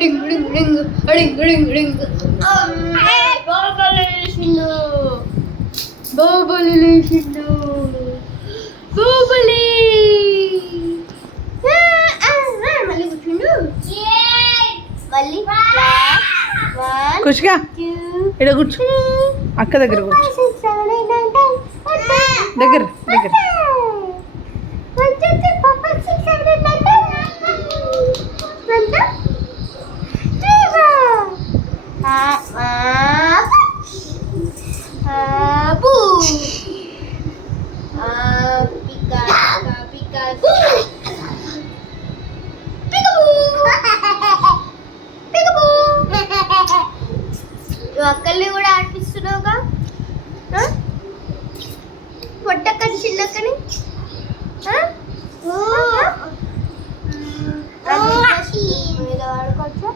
డింగ్ డింగ్ డింగ్ డింగ్ డింగ్ డింగ్. బాహుబలి లేచిండు. బాహుబలి మళ్ళీ కూర్చుండు. మళ్ళీ ఖుషిగా ఇక్కడ కూర్చో, అక్క దగ్గర కూర్చో, దగ్గర దగ్గర. అక్కల్ని కూడా ఆడిపిస్తున్నావుగా, పొట్టక్కని చిన్నక్కని. ఆడుకోవచ్చా?